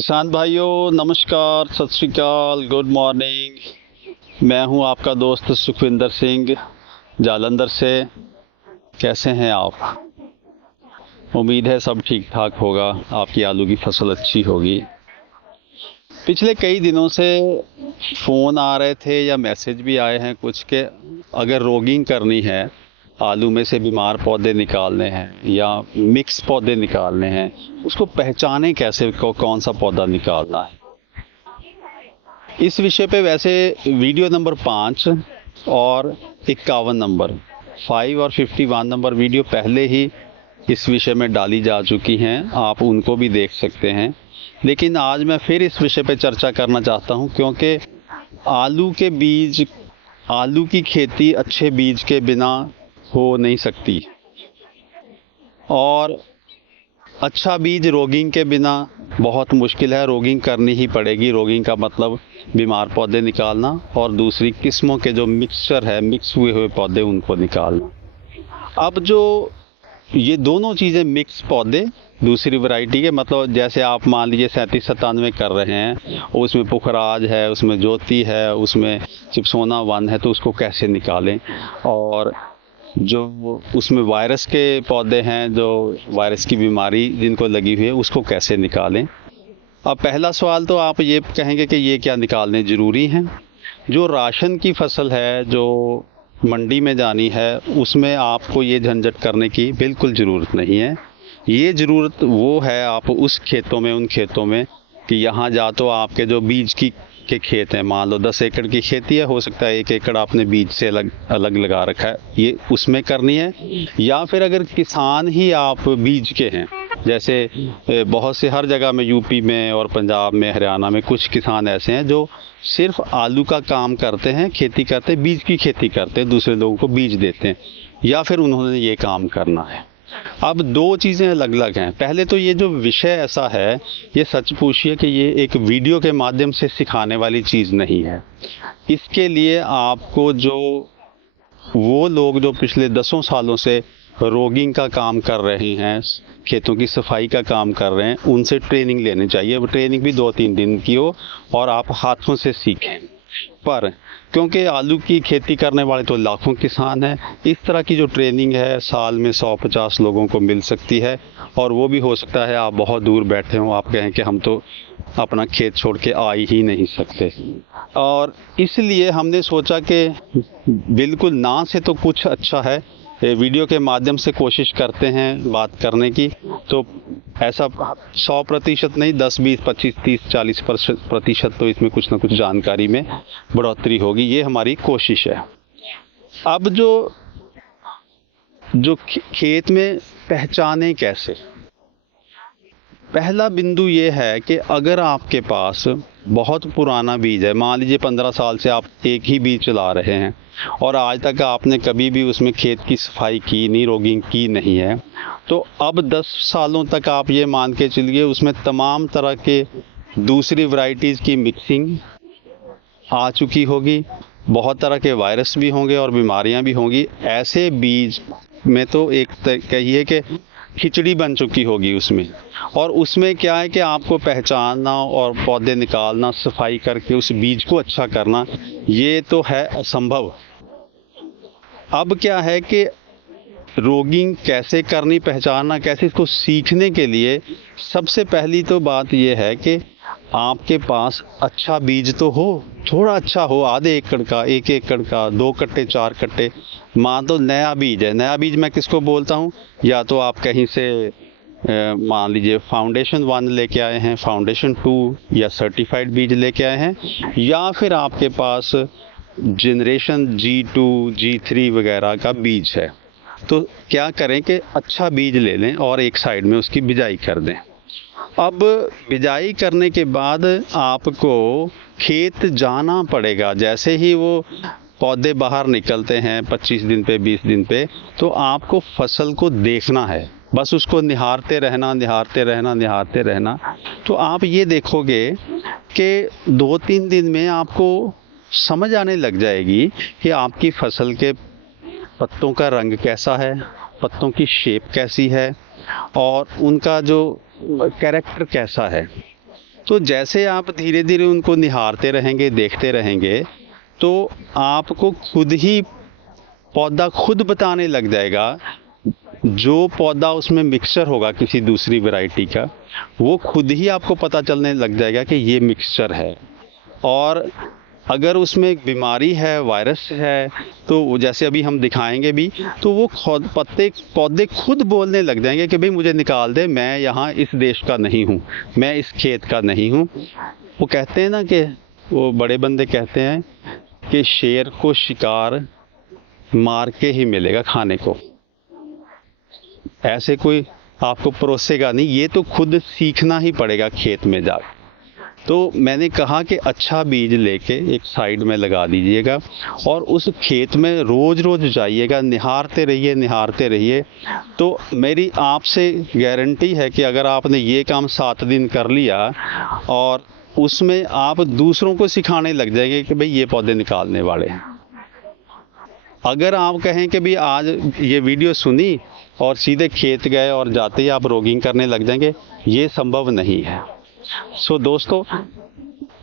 किसान भाइयों नमस्कार, सत श्री अकाल, गुड मॉर्निंग। मैं हूं आपका दोस्त सुखविंदर सिंह जालंधर से। कैसे हैं आप? उम्मीद है सब ठीक ठाक होगा, आपकी आलू की फसल अच्छी होगी। पिछले कई दिनों से फ़ोन आ रहे थे या मैसेज भी आए हैं कुछ के अगर रोगिंग करनी है, आलू में से बीमार पौधे निकालने हैं या मिक्स पौधे निकालने हैं, उसको पहचाने कैसे कौन सा पौधा निकालना है। इस विषय पे वैसे वीडियो नंबर 5 और 51 नंबर 5 और 51 नंबर वीडियो पहले ही इस विषय में डाली जा चुकी हैं, आप उनको भी देख सकते हैं। लेकिन आज मैं फिर इस विषय पे चर्चा करना चाहता हूं क्योंकि आलू की खेती अच्छे बीज के बिना हो नहीं सकती, और अच्छा बीज रोगिंग के बिना बहुत मुश्किल है। रोगिंग करनी ही पड़ेगी। रोगिंग का मतलब बीमार पौधे निकालना और दूसरी किस्मों के जो मिक्सचर है, मिक्स हुए हुए पौधे, उनको निकालना। अब जो ये दोनों चीज़ें मिक्स पौधे दूसरी वैरायटी के, मतलब जैसे आप मान लीजिए 3797 कर रहे हैं, उसमें पुखराज है, उसमें ज्योति है, उसमें चिपसोना 1 है, तो उसको कैसे निकालें। और जो उसमें वायरस के पौधे हैं, जो वायरस की बीमारी जिनको लगी हुई है, उसको कैसे निकालें। अब पहला सवाल तो आप ये कहेंगे कि ये क्या निकालने ज़रूरी हैं। जो राशन की फसल है, जो मंडी में जानी है, उसमें आपको ये झंझट करने की बिल्कुल ज़रूरत नहीं है। ये ज़रूरत वो है आप उन खेतों में कि यहाँ जा तो आपके जो बीज के खेत हैं, मान लो 10 एकड़ की खेती है, हो सकता है 1 एकड़ आपने बीज से अलग लगा रखा है, ये उसमें करनी है। या फिर अगर किसान ही आप बीज के हैं, जैसे बहुत से हर जगह में, यूपी में और पंजाब में, हरियाणा में कुछ किसान ऐसे हैं जो सिर्फ आलू का काम करते हैं, खेती करते हैं, बीज की खेती करते हैं, दूसरे लोगों को बीज देते हैं, या फिर उन्होंने ये काम करना है। अब दो चीज़ें अलग अलग हैं। पहले तो ये जो विषय ऐसा है, ये सच पूछिए कि ये एक वीडियो के माध्यम से सिखाने वाली चीज़ नहीं है। इसके लिए आपको जो वो लोग जो पिछले 10 सालों से रोगिंग का काम कर रहे हैं, खेतों की सफाई का काम कर रहे हैं, उनसे ट्रेनिंग लेनी चाहिए। वो ट्रेनिंग भी 2-3 दिन की हो और आप हाथों से सीखें। पर क्योंकि आलू की खेती करने वाले तो लाखों किसान हैं, इस तरह की जो ट्रेनिंग है साल में 100-50 लोगों को मिल सकती है। और वो भी हो सकता है आप बहुत दूर बैठे हों, आप कहें कि हम तो अपना खेत छोड़ के आ ही नहीं सकते। और इसलिए हमने सोचा कि बिल्कुल ना से तो कुछ अच्छा है, वीडियो के माध्यम से कोशिश करते हैं बात करने की। तो ऐसा 100% नहीं, 10, 20, 25, 30, 40% तो इसमें कुछ ना कुछ जानकारी में बढ़ोतरी होगी, ये हमारी कोशिश है। अब जो खेत में पहचाने कैसे, पहला बिंदु ये है कि अगर आपके पास बहुत पुराना बीज है, मान लीजिए 15 साल से आप एक ही बीज चला रहे हैं और आज तक आपने कभी भी उसमें खेत की सफाई की नहीं, रोगिंग की नहीं है, तो अब 10 सालों तक आप ये मान के चलिए उसमें तमाम तरह के दूसरी वैरायटीज़ की मिक्सिंग आ चुकी होगी, बहुत तरह के वायरस भी होंगे और बीमारियां भी होंगी। ऐसे बीज में तो एक कहिए कि खिचड़ी बन चुकी होगी उसमें। और उसमें क्या है कि आपको पहचानना और पौधे निकालना, सफाई करके उस बीज को अच्छा करना, ये तो है असंभव। अब क्या है कि रोगिंग कैसे करनी, पहचानना कैसे, इसको सीखने के लिए सबसे पहली तो बात यह है कि आपके पास अच्छा बीज तो हो, थोड़ा अच्छा हो, आधे एकड़ का, 1 एकड़ का, 2 कट्टे, 4 कट्टे। मान लो नया बीज है, नया बीज मैं किसको बोलता हूँ, या तो आप कहीं से मान लीजिए फाउंडेशन 1 लेके आए हैं, फाउंडेशन 2 या सर्टिफाइड बीज लेके आए हैं, या फिर आपके पास जनरेशन G2, G3 वगैरह का बीज है। तो क्या करें कि अच्छा बीज ले लें और एक साइड में उसकी बिजाई कर दें। अब बिजाई करने के बाद आपको खेत जाना पड़ेगा। जैसे ही वो पौधे बाहर निकलते हैं 25 दिन पे, 20 दिन पे, तो आपको फसल को देखना है, बस उसको निहारते रहना, निहारते रहना, निहारते रहना। तो आप ये देखोगे कि 2-3 दिन में आपको समझ आने लग जाएगी कि आपकी फसल के पत्तों का रंग कैसा है, पत्तों की शेप कैसी है और उनका जो कैरेक्टर कैसा है। तो जैसे आप धीरे धीरे उनको निहारते रहेंगे, देखते रहेंगे, तो आपको खुद ही पौधा खुद बताने लग जाएगा। जो पौधा उसमें मिक्सचर होगा किसी दूसरी वैरायटी का, वो खुद ही आपको पता चलने लग जाएगा कि ये मिक्सचर है। और अगर उसमें एक बीमारी है, वायरस है, तो जैसे अभी हम दिखाएंगे भी, तो वो खुद पौधे खुद बोलने लग जाएंगे कि भाई मुझे निकाल दे, मैं यहाँ इस देश का नहीं हूँ, मैं इस खेत का नहीं हूँ। वो कहते हैं ना कि वो बड़े बंदे कहते हैं कि शेर को शिकार मार के ही मिलेगा खाने को, ऐसे कोई आपको परोसेगा नहीं, ये तो खुद सीखना ही पड़ेगा खेत में जाकर। तो मैंने कहा कि अच्छा बीज लेके एक साइड में लगा दीजिएगा और उस खेत में रोज रोज जाइएगा, निहारते रहिए। तो मेरी आपसे गारंटी है कि अगर आपने ये काम 7 दिन कर लिया और उसमें आप दूसरों को सिखाने लग जाएंगे कि भाई ये पौधे निकालने वाले हैं। अगर आप कहें कि भाई आज ये वीडियो सुनी और सीधे खेत गए और जाते ही आप रॉगिंग करने लग जाएंगे, ये संभव नहीं है। सो दोस्तों,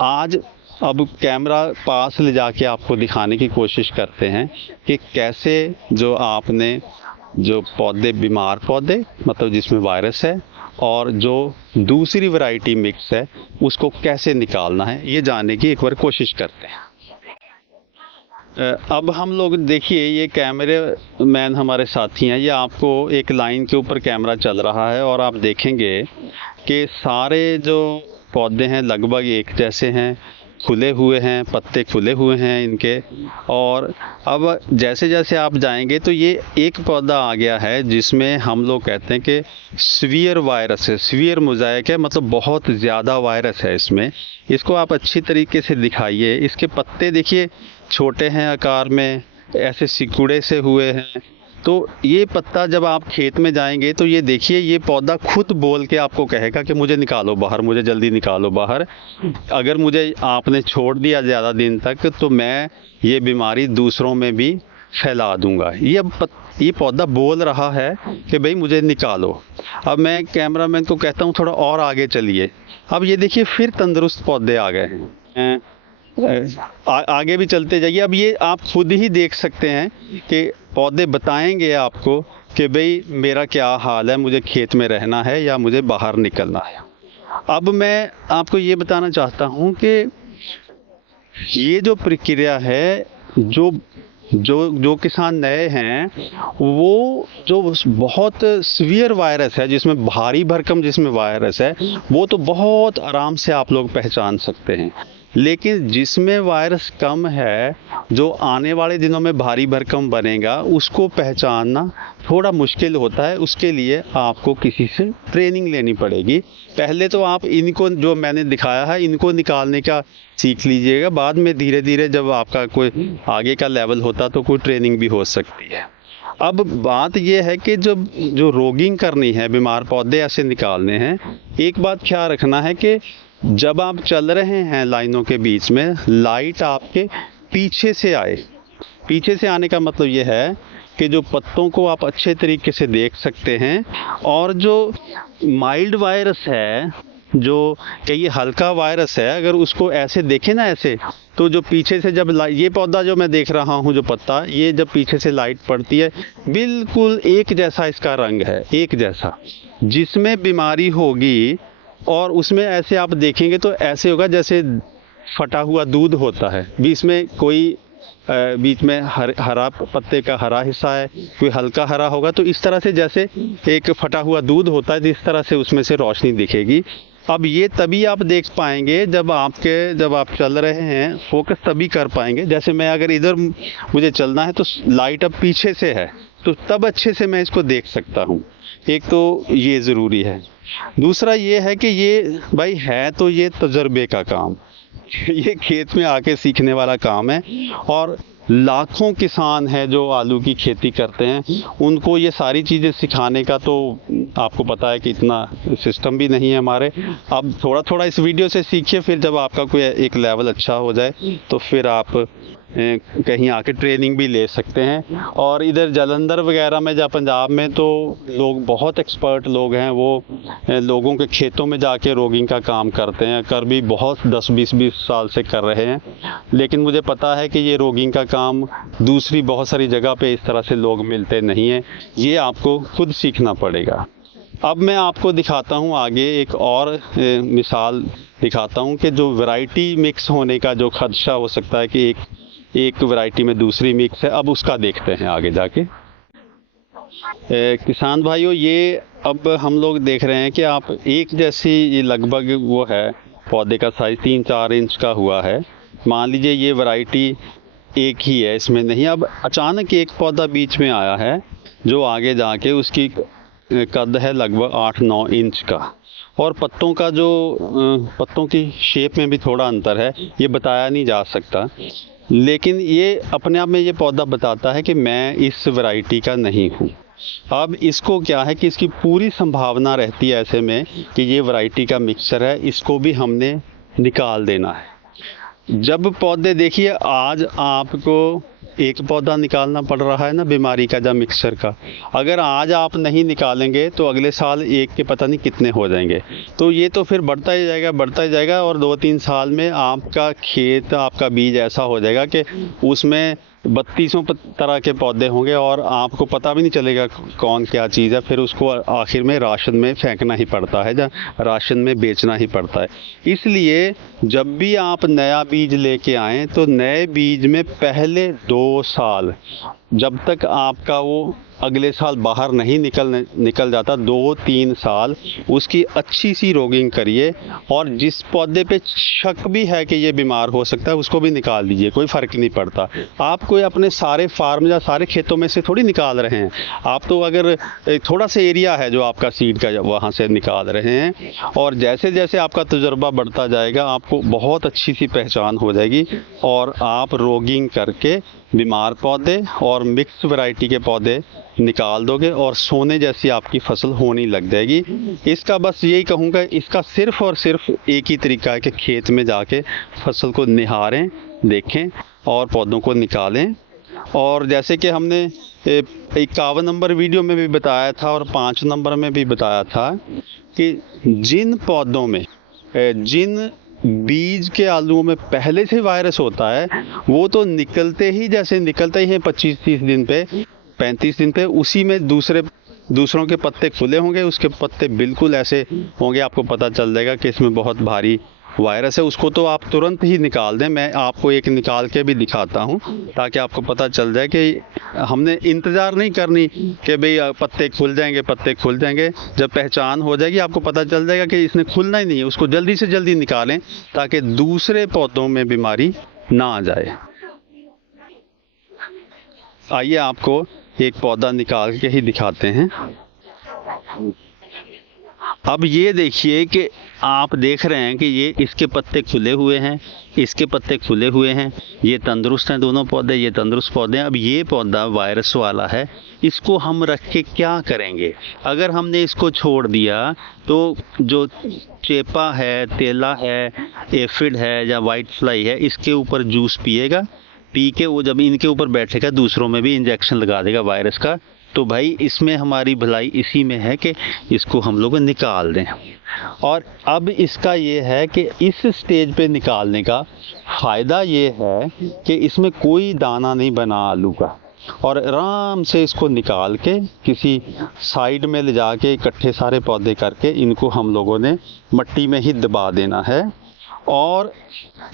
आज अब कैमरा पास ले जाके आपको दिखाने की कोशिश करते हैं कि कैसे जो आपने जो पौधे, बीमार पौधे मतलब जिसमें वायरस है, और जो दूसरी वैरायटी मिक्स है, उसको कैसे निकालना है, ये जानने की एक बार कोशिश करते हैं। अब हम लोग देखिए, ये कैमरे मैन हमारे साथी हैं, ये आपको एक लाइन के ऊपर कैमरा चल रहा है और आप देखेंगे कि सारे जो पौधे हैं लगभग एक जैसे हैं, खुले हुए हैं, पत्ते खुले हुए हैं इनके। और अब जैसे जैसे आप जाएंगे तो ये एक पौधा आ गया है जिसमें हम लोग कहते हैं कि स्वीयर वायरस है, स्वीयर मोज़ाइक है, मतलब बहुत ज़्यादा वायरस है इसमें। इसको आप अच्छी तरीके से दिखाइए। इसके पत्ते देखिए छोटे हैं आकार में, ऐसे सिकुड़े से हुए हैं। तो ये पत्ता जब आप खेत में जाएंगे तो ये देखिए, ये पौधा खुद बोल के आपको कहेगा कि मुझे निकालो बाहर, मुझे जल्दी निकालो बाहर। अगर मुझे आपने छोड़ दिया ज़्यादा दिन तक तो मैं ये बीमारी दूसरों में भी फैला दूंगा। ये पौधा बोल रहा है कि भाई मुझे निकालो। अब मैं कैमरामैन को कहता हूँ थोड़ा और आगे चलिए। अब ये देखिए फिर तंदुरुस्त पौधे आ गए हैं। आगे भी चलते जाइए। अब ये आप खुद ही देख सकते हैं कि पौधे बताएंगे आपको कि भाई मेरा क्या हाल है, मुझे खेत में रहना है या मुझे बाहर निकलना है। अब मैं आपको ये बताना चाहता हूँ कि ये जो प्रक्रिया है, जो किसान नए हैं, वो जो बहुत सीवियर वायरस है, जिसमें भारी भरकम जिसमें वायरस है, वो तो बहुत आराम से आप लोग पहचान सकते हैं। लेकिन जिसमें वायरस कम है, जो आने वाले दिनों में भारी भरकम बनेगा, उसको पहचानना थोड़ा मुश्किल होता है। उसके लिए आपको किसी से ट्रेनिंग लेनी पड़ेगी। पहले तो आप इनको, जो मैंने दिखाया है, इनको निकालने का सीख लीजिएगा। बाद में धीरे धीरे जब आपका कोई आगे का लेवल होता तो कोई ट्रेनिंग भी हो सकती है। अब बात यह है कि जो रॉगिंग करनी है, बीमार पौधे ऐसे निकालने हैं, एक बात ख्याल रखना है कि जब आप चल रहे हैं लाइनों के बीच में, लाइट आपके पीछे से आए। पीछे से आने का मतलब ये है कि जो पत्तों को आप अच्छे तरीके से देख सकते हैं, और जो माइल्ड वायरस है, जो कि ये हल्का वायरस है, अगर उसको ऐसे देखें ना ऐसे, तो जो पीछे से जब ये पौधा जो मैं देख रहा हूँ, जो पत्ता, ये जब पीछे से लाइट पड़ती है, बिल्कुल एक जैसा इसका रंग है, एक जैसा। जिसमें बीमारी होगी और उसमें ऐसे आप देखेंगे तो ऐसे होगा जैसे फटा हुआ दूध होता है, बीच में कोई बीच में हरा पत्ते का हरा हिस्सा है, कोई हल्का हरा होगा, तो इस तरह से जैसे एक फटा हुआ दूध होता है, तो इस तरह से उसमें से रोशनी दिखेगी। अब ये तभी आप देख पाएंगे जब आप चल रहे हैं, फोकस तभी कर पाएंगे। जैसे मैं अगर इधर मुझे चलना है तो लाइट अब पीछे से है, तो तब अच्छे से मैं इसको देख सकता हूँ। एक तो ये ज़रूरी है। दूसरा ये है कि ये भाई है तो ये तजर्बे का काम, ये खेत में आके सीखने वाला काम है। और लाखों किसान हैं जो आलू की खेती करते हैं, उनको ये सारी चीज़ें सिखाने का तो आपको पता है कि इतना सिस्टम भी नहीं है हमारे। अब थोड़ा थोड़ा इस वीडियो से सीखिए, फिर जब आपका कोई एक लेवल अच्छा हो जाए तो फिर आप कहीं आके ट्रेनिंग भी ले सकते हैं। और इधर जालंधर वगैरह में या पंजाब में तो लोग बहुत एक्सपर्ट लोग हैं, वो लोगों के खेतों में जाके रोगिंग का काम करते हैं, कर भी बहुत 10-20 साल से कर रहे हैं। लेकिन मुझे पता है कि ये रोगिंग का काम दूसरी बहुत सारी जगह पे इस तरह से लोग मिलते नहीं हैं, ये आपको खुद सीखना पड़ेगा। अब मैं आपको दिखाता हूँ आगे एक और मिसाल दिखाता हूँ कि जो वैरायटी मिक्स होने का जो खदशा हो सकता है कि एक वैरायटी में दूसरी मिक्स है, अब उसका देखते हैं आगे जाके। किसान भाइयों, ये अब हम लोग देख रहे हैं कि आप एक जैसी ये लगभग वो है, पौधे का साइज 3-4 इंच का हुआ है। मान लीजिए ये वैरायटी एक ही है, इसमें नहीं। अब अचानक एक पौधा बीच में आया है जो आगे जाके उसकी कद है लगभग 8-9 इंच का, और पत्तों का जो पत्तों की शेप में भी थोड़ा अंतर है, ये बताया नहीं जा सकता। लेकिन ये अपने आप में ये पौधा बताता है कि मैं इस वैरायटी का नहीं हूँ। अब इसको क्या है कि इसकी पूरी संभावना रहती है ऐसे में कि ये वैरायटी का मिक्सचर है, इसको भी हमने निकाल देना है। जब पौधे देखिए, आज आपको एक पौधा निकालना पड़ रहा है ना बीमारी का या मिक्सचर का, अगर आज आप नहीं निकालेंगे तो अगले साल एक के पता नहीं कितने हो जाएंगे। तो ये तो फिर बढ़ता ही जाएगा और 2-3 साल में आपका खेत, आपका बीज ऐसा हो जाएगा कि उसमें 32 तरह के पौधे होंगे और आपको पता भी नहीं चलेगा कौन क्या चीज़ है। फिर उसको आखिर में राशन में फेंकना ही पड़ता है या राशन में बेचना ही पड़ता है। इसलिए जब भी आप नया बीज लेके आएँ तो नए बीज में पहले 2 साल, जब तक आपका वो अगले साल बाहर नहीं निकल जाता, 2-3 साल उसकी अच्छी सी रोगिंग करिए। और जिस पौधे पे शक भी है कि ये बीमार हो सकता है उसको भी निकाल दीजिए, कोई फ़र्क नहीं पड़ता। आप कोई अपने सारे फार्म या सारे खेतों में से थोड़ी निकाल रहे हैं, आप तो अगर थोड़ा सा एरिया है जो आपका सीड का, वहाँ से निकाल रहे हैं। और जैसे जैसे आपका तजुर्बा बढ़ता जाएगा आपको बहुत अच्छी सी पहचान हो जाएगी और आप रोगिंग करके बीमार पौधे और मिक्स वैरायटी के पौधे निकाल दोगे और सोने जैसी आपकी फसल होने लग जाएगी। इसका बस यही कहूँगा, इसका सिर्फ और सिर्फ एक ही तरीका है कि खेत में जाके फसल को निहारें, देखें और पौधों को निकालें। और जैसे कि हमने 51 नंबर वीडियो में भी बताया था और 5 नंबर में भी बताया था कि जिन पौधों में जिन बीज के आलुओं में पहले से वायरस होता है, वो तो निकलते ही हैं 25-30 दिन पे, 35 दिन पे, उसी में दूसरों के पत्ते खुले होंगे, उसके पत्ते बिल्कुल ऐसे होंगे, आपको पता चल जाएगा कि इसमें बहुत भारी वायरस है। उसको तो आप तुरंत ही निकाल दें। मैं आपको एक निकाल के भी दिखाता हूं ताकि आपको पता चल जाए कि हमने इंतज़ार नहीं करनी कि भाई पत्ते खुल जाएंगे। जब पहचान हो जाएगी आपको पता चल जाएगा कि इसने खुलना ही नहीं है, उसको जल्दी से जल्दी निकालें ताकि दूसरे पौधों में बीमारी ना आ जाए। आइए आपको एक पौधा निकाल के ही दिखाते हैं। अब ये देखिए कि आप देख रहे हैं कि ये इसके पत्ते खुले हुए हैं, इसके पत्ते खुले हुए हैं, ये तंदुरुस्त हैं दोनों पौधे, ये तंदुरुस्त पौधे हैं। अब ये पौधा वायरस वाला है, इसको हम रख के क्या करेंगे? अगर हमने इसको छोड़ दिया तो जो चेपा है, तेला है, एफिड है या वाइट फ्लाई है, इसके ऊपर जूस पिएगा, पी के वो जब इनके ऊपर बैठेगा दूसरों में भी इंजेक्शन लगा देगा वायरस का। तो भाई इसमें हमारी भलाई इसी में है कि इसको हम लोग निकाल दें। और अब इसका ये है कि इस स्टेज पे निकालने का फ़ायदा ये है कि इसमें कोई दाना नहीं बना आलू का, और आराम से इसको निकाल के किसी साइड में ले जाके इकट्ठे सारे पौधे करके इनको हम लोगों ने मिट्टी में ही दबा देना है। और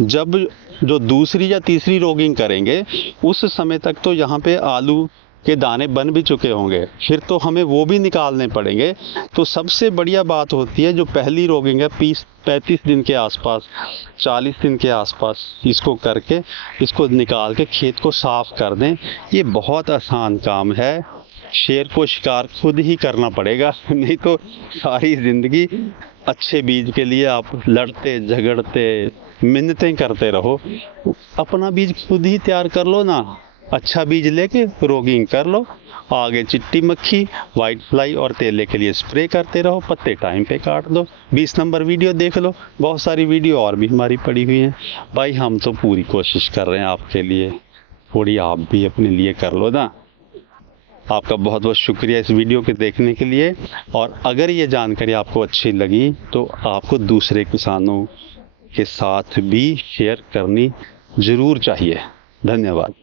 जब जो दूसरी या तीसरी रोगिंग करेंगे उस समय तक तो यहाँ पे आलू के दाने बन भी चुके होंगे, फिर तो हमें वो भी निकालने पड़ेंगे। तो सबसे बढ़िया बात होती है जो पहली रोगिंग है 35 दिन के आसपास, 40 दिन के आसपास इसको करके इसको निकाल के खेत को साफ कर दें। ये बहुत आसान काम है, शेर को शिकार खुद ही करना पड़ेगा, नहीं तो सारी ज़िंदगी अच्छे बीज के लिए आप लड़ते झगड़ते मिन्नतें करते रहो। अपना बीज खुद ही तैयार कर लो ना, अच्छा बीज लेके रोगिंग कर लो, आगे चिट्टी मक्खी, वाइट फ्लाई और तेले के लिए स्प्रे करते रहो, पत्ते टाइम पे काट दो। 20 नंबर वीडियो देख लो, बहुत सारी वीडियो और भी हमारी पड़ी हुई हैं। भाई हम तो पूरी कोशिश कर रहे हैं आपके लिए। थोड़ी आप भी अपने लिए कर लो ना। आपका बहुत बहुत शुक्रिया इस वीडियो के देखने के लिए, और अगर ये जानकारी आपको अच्छी लगी तो आपको दूसरे किसानों के साथ भी शेयर करनी ज़रूर चाहिए। धन्यवाद।